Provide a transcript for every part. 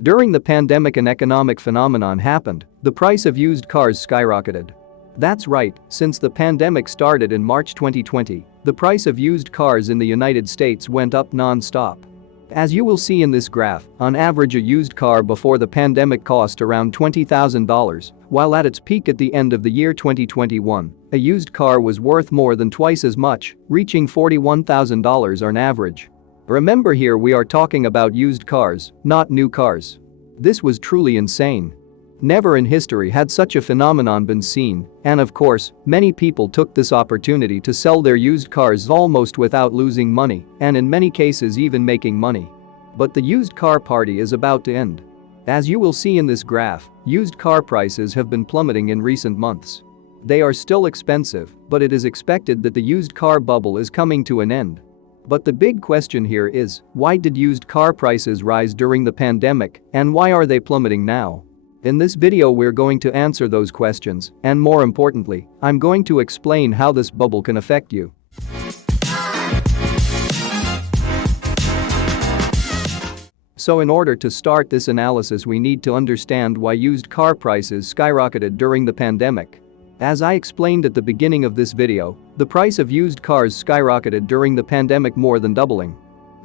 During the pandemic, an economic phenomenon happened. The price of used cars skyrocketed. That's right, since the pandemic started in March 2020, the price of used cars in the United States went up non-stop. As you will see in this graph, on average a used car before the pandemic cost around $20,000, while at its peak at the end of the year 2021, a used car was worth more than twice as much, reaching $41,000 on average. Remember, here we are talking about used cars, not new cars. This was truly insane. Never in history had such a phenomenon been seen, and of course, many people took this opportunity to sell their used cars almost without losing money, and in many cases even making money. But the used car party is about to end. As you will see in this graph, used car prices have been plummeting in recent months. They are still expensive, but it is expected that the used car bubble is coming to an end. But the big question here is, why did used car prices rise during the pandemic, and why are they plummeting now? In this video we're going to answer those questions, and more importantly, I'm going to explain how this bubble can affect you. So in order to start this analysis, we need to understand why used car prices skyrocketed during the pandemic. As I explained at the beginning of this video, the price of used cars skyrocketed during the pandemic, more than doubling.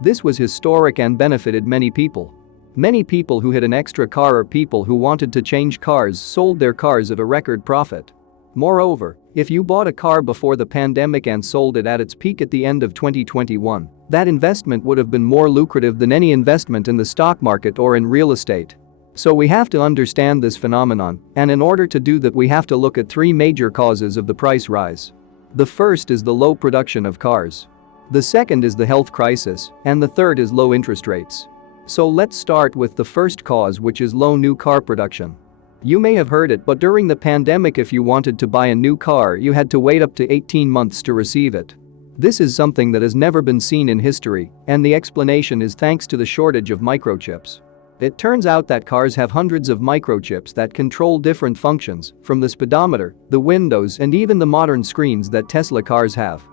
This was historic and benefited many people. Many people who had an extra car or people who wanted to change cars sold their cars at a record profit. Moreover, if you bought a car before the pandemic and sold it at its peak at the end of 2021, that investment would have been more lucrative than any investment in the stock market or in real estate. So we have to understand this phenomenon, and in order to do that we have to look at three major causes of the price rise. The first is the low production of cars. The second is the health crisis, and the third is low interest rates. So let's start with the first cause, which is low new car production. You may have heard it, but during the pandemic if you wanted to buy a new car you had to wait up to 18 months to receive it. This is something that has never been seen in history, and the explanation is thanks to the shortage of microchips. It turns out that cars have hundreds of microchips that control different functions, from the speedometer, the windows, and even the modern screens that Tesla cars have.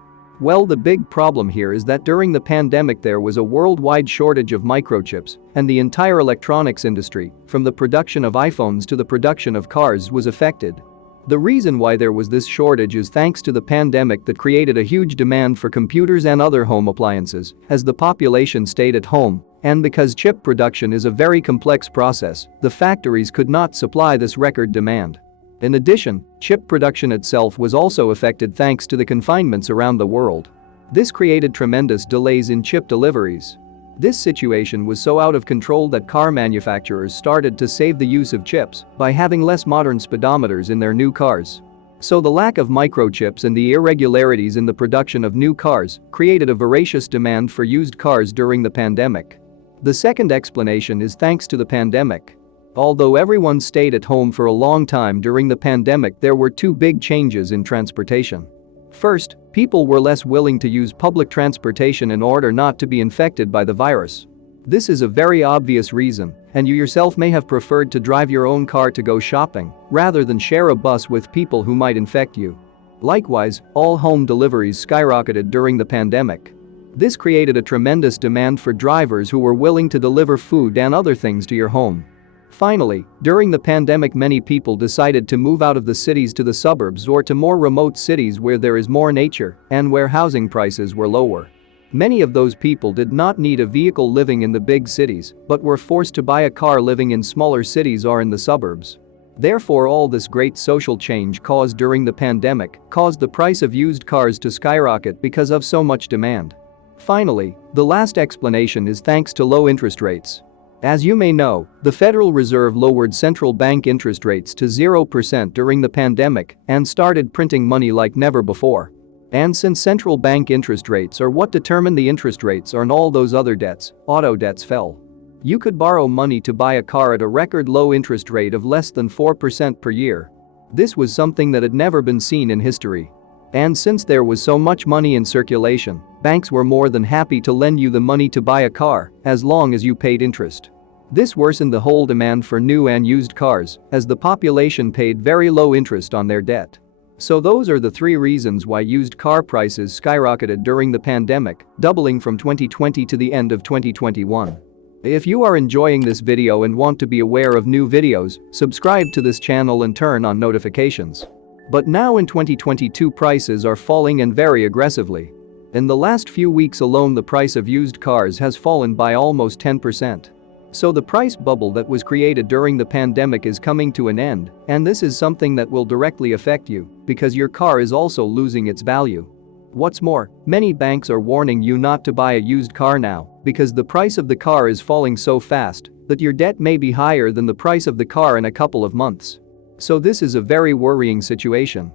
Well, the big problem here is that during the pandemic there was a worldwide shortage of microchips, and the entire electronics industry, from the production of iPhones to the production of cars, was affected. The reason why there was this shortage is thanks to the pandemic that created a huge demand for computers and other home appliances, as the population stayed at home, and because chip production is a very complex process, the factories could not supply this record demand. In addition, chip production itself was also affected thanks to the confinements around the world. This created tremendous delays in chip deliveries. This situation was so out of control that car manufacturers started to save the use of chips by having less modern speedometers in their new cars. So the lack of microchips and the irregularities in the production of new cars created a voracious demand for used cars during the pandemic. The second explanation is thanks to the pandemic. Although everyone stayed at home for a long time during the pandemic, there were two big changes in transportation. First, people were less willing to use public transportation in order not to be infected by the virus. This is a very obvious reason, and you yourself may have preferred to drive your own car to go shopping rather than share a bus with people who might infect you. Likewise, all home deliveries skyrocketed during the pandemic. This created a tremendous demand for drivers who were willing to deliver food and other things to your home. Finally, during the pandemic many people decided to move out of the cities to the suburbs or to more remote cities where there is more nature and where housing prices were lower. Many of those people did not need a vehicle living in the big cities, but were forced to buy a car living in smaller cities or in the suburbs. Therefore, all this great social change caused during the pandemic caused the price of used cars to skyrocket because of so much demand. Finally, the last explanation is thanks to low interest rates. As you may know, the Federal Reserve lowered central bank interest rates to 0% during the pandemic and started printing money like never before. And since central bank interest rates are what determine the interest rates on all those other debts, auto debts fell. You could borrow money to buy a car at a record low interest rate of less than 4% per year. This was something that had never been seen in history. And since there was so much money in circulation, banks were more than happy to lend you the money to buy a car, as long as you paid interest. This worsened the whole demand for new and used cars, as the population paid very low interest on their debt. So those are the three reasons why used car prices skyrocketed during the pandemic, doubling from 2020 to the end of 2021. If you are enjoying this video and want to be aware of new videos, subscribe to this channel and turn on notifications. But now in 2022 prices are falling and very aggressively. In the last few weeks alone the price of used cars has fallen by almost 10%. So the price bubble that was created during the pandemic is coming to an end, and this is something that will directly affect you because your car is also losing its value. What's more, many banks are warning you not to buy a used car now because the price of the car is falling so fast that your debt may be higher than the price of the car in a couple of months. So this is a very worrying situation.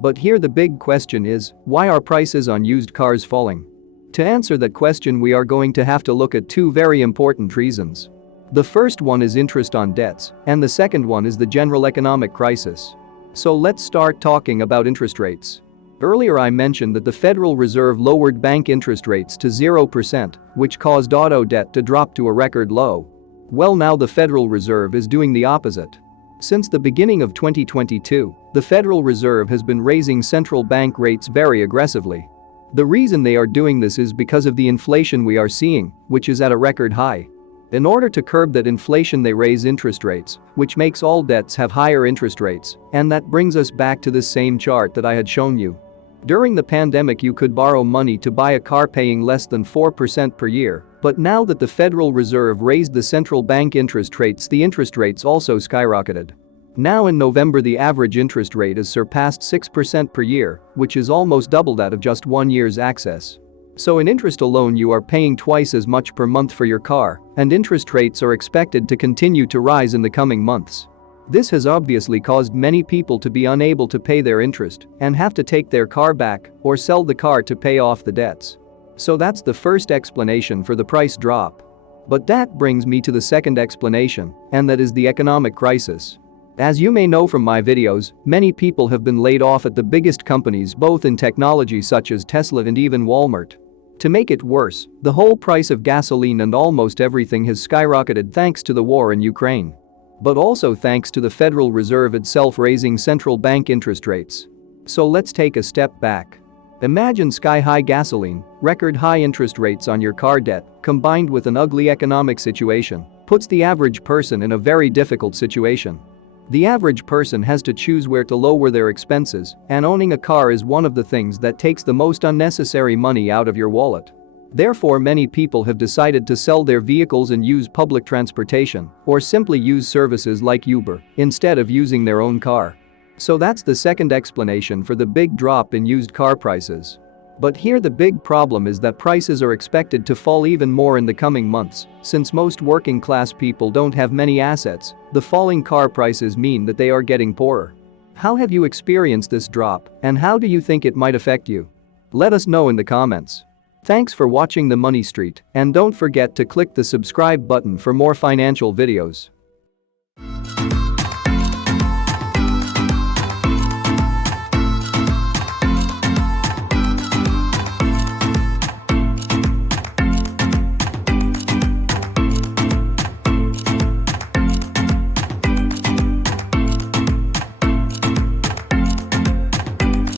But here the big question is, why are prices on used cars falling? To answer that question we are going to have to look at two very important reasons. The first one is interest on debts, and the second one is the general economic crisis. So let's start talking about interest rates. Earlier I mentioned that the Federal Reserve lowered bank interest rates to 0%, which caused auto debt to drop to a record low. Well, now the Federal Reserve is doing the opposite. Since the beginning of 2022, the Federal Reserve has been raising central bank rates very aggressively. The reason they are doing this is because of the inflation we are seeing, which is at a record high. In order to curb that inflation they raise interest rates, which makes all debts have higher interest rates, and that brings us back to this same chart that I had shown you. During the pandemic you could borrow money to buy a car paying less than 4% per year, but now that the Federal Reserve raised the central bank interest rates, the interest rates also skyrocketed. Now in November the average interest rate has surpassed 6% per year, which is almost double that of just 1 year's access. So in interest alone you are paying twice as much per month for your car, and interest rates are expected to continue to rise in the coming months. This has obviously caused many people to be unable to pay their interest and have to take their car back or sell the car to pay off the debts. So that's the first explanation for the price drop. But that brings me to the second explanation, and that is the economic crisis. As you may know from my videos, many people have been laid off at the biggest companies both in technology such as Tesla and even Walmart. To make it worse, the whole price of gasoline and almost everything has skyrocketed thanks to the war in Ukraine. But also thanks to the Federal Reserve itself raising central bank interest rates. So let's take a step back. Imagine sky-high gasoline, record-high interest rates on your car debt, combined with an ugly economic situation, puts the average person in a very difficult situation. The average person has to choose where to lower their expenses, and owning a car is one of the things that takes the most unnecessary money out of your wallet. Therefore many people have decided to sell their vehicles and use public transportation, or simply use services like Uber, instead of using their own car. So that's the second explanation for the big drop in used car prices. But here the big problem is that prices are expected to fall even more in the coming months, since most working class people don't have many assets. The falling car prices mean that they are getting poorer. How have you experienced this drop, and how do you think it might affect you? Let us know in the comments. Thanks for watching the Money Street, and don't forget to click the subscribe button for more financial videos.